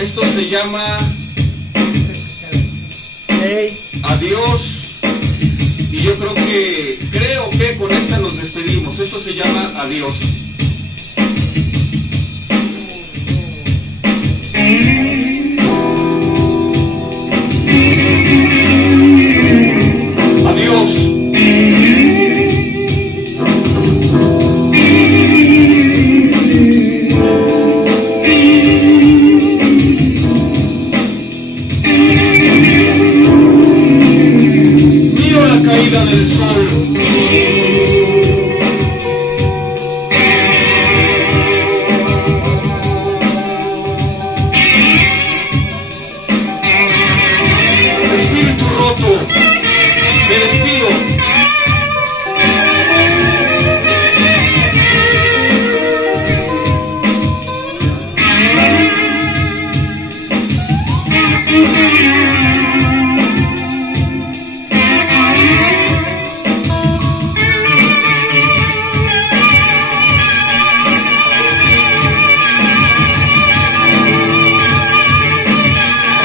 Esto se llama Adiós. Y yo creo que con esta nos despedimos. Esto se llama Adiós. Adiós. Miro la caída del sol. Espíritu roto, me despido.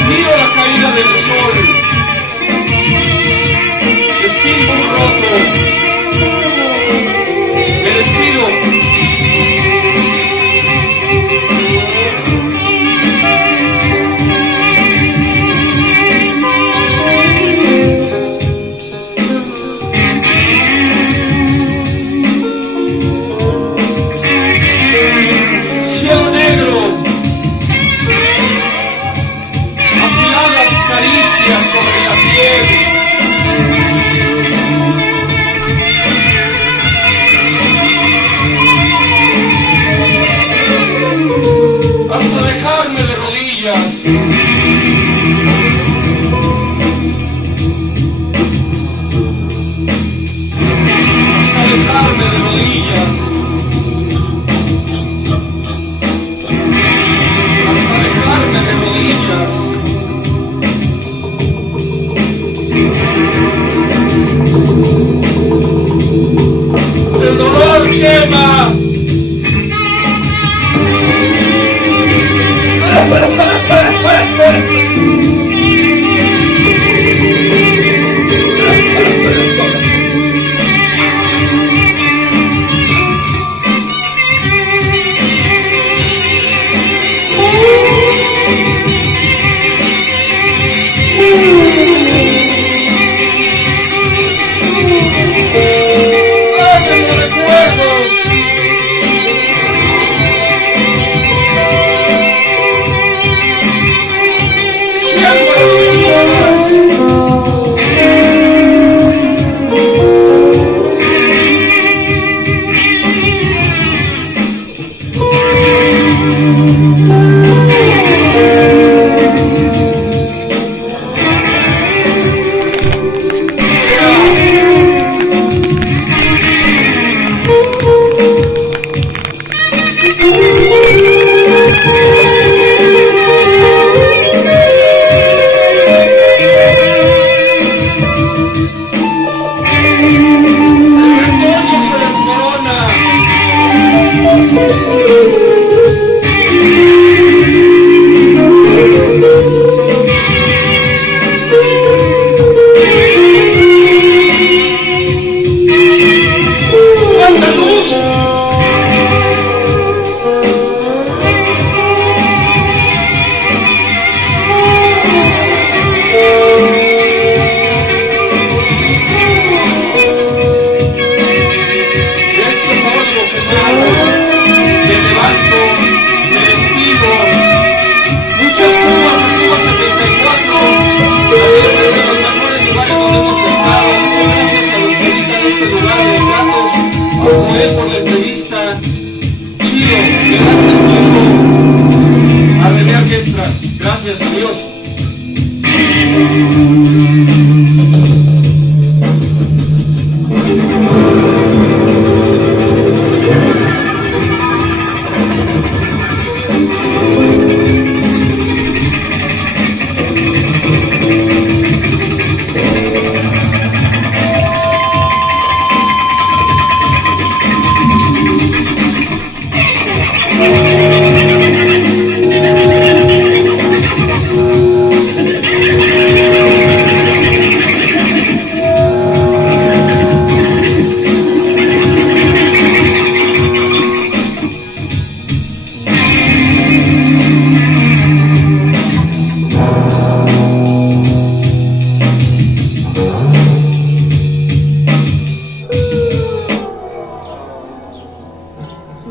Miro la caída del sol. Espíritu roto, me despido. Cielo negro, afiladas caricias sobre la piel. Hasta dejarme de rodillas. Hasta dejarme de rodillas. Hasta dejarme de rodillas. El dolor quema.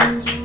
Bye.